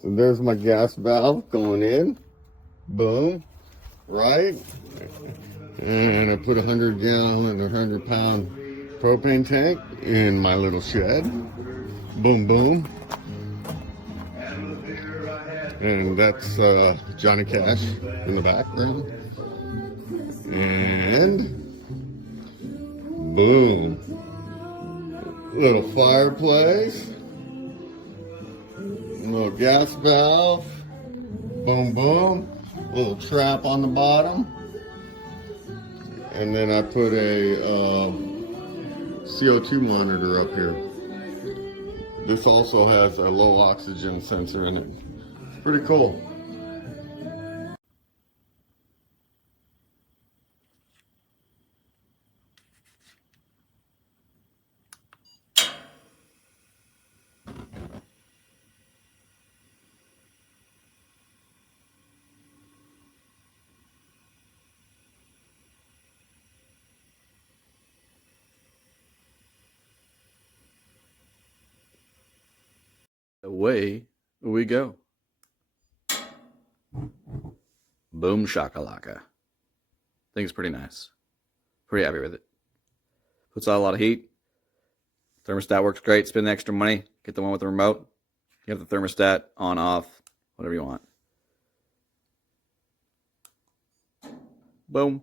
So there's my gas valve going in. Boom. Right. And I put 100 gallon or 100 pound propane tank in my little shed. Boom, boom. And that's Johnny Cash in the background. And boom. Little fireplace. Little gas valve. Boom, boom. Little trap on the bottom. And then I put a CO2 monitor up here. This also has a low oxygen sensor in it. It's pretty cool. Away we go. Boom shakalaka. I think it's pretty nice. Pretty happy with it. Puts out a lot of heat. Thermostat works great. Spend the extra money. Get the one with the remote. You have the thermostat on, off, whatever you want. Boom.